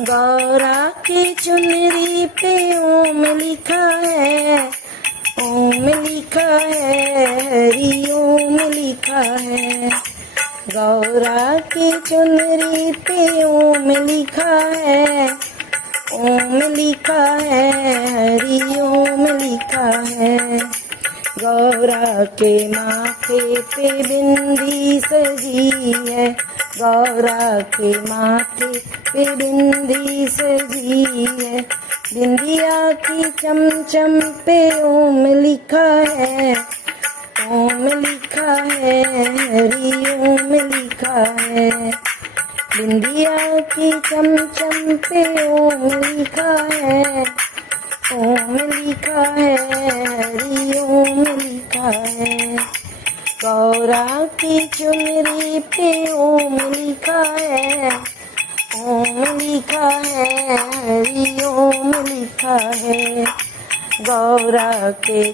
गौरा की चुनरी पे ओम लिखा है, ओम लिखा है, हरि ओम लिखा है। गौरा की चुनरी पे ओम लिखा है, ओम लिखा है, हरि ओम लिखा है। गौरा के माथे पे बिंदी सजी है, गौरा के माथे पे बिंदी सजी है। बिंदिया की चमचम पे ओम लिखा है, ओम लिखा है, हरि ओम लिखा है। बिंदिया की चमचम पे ओम लिखा है, ओम लिखा है, हरि ओम लिखा है। गौरा की चुनरी पे ओम लिखा है, ओम लिखा है, हरि ओम लिखा है। गौरा के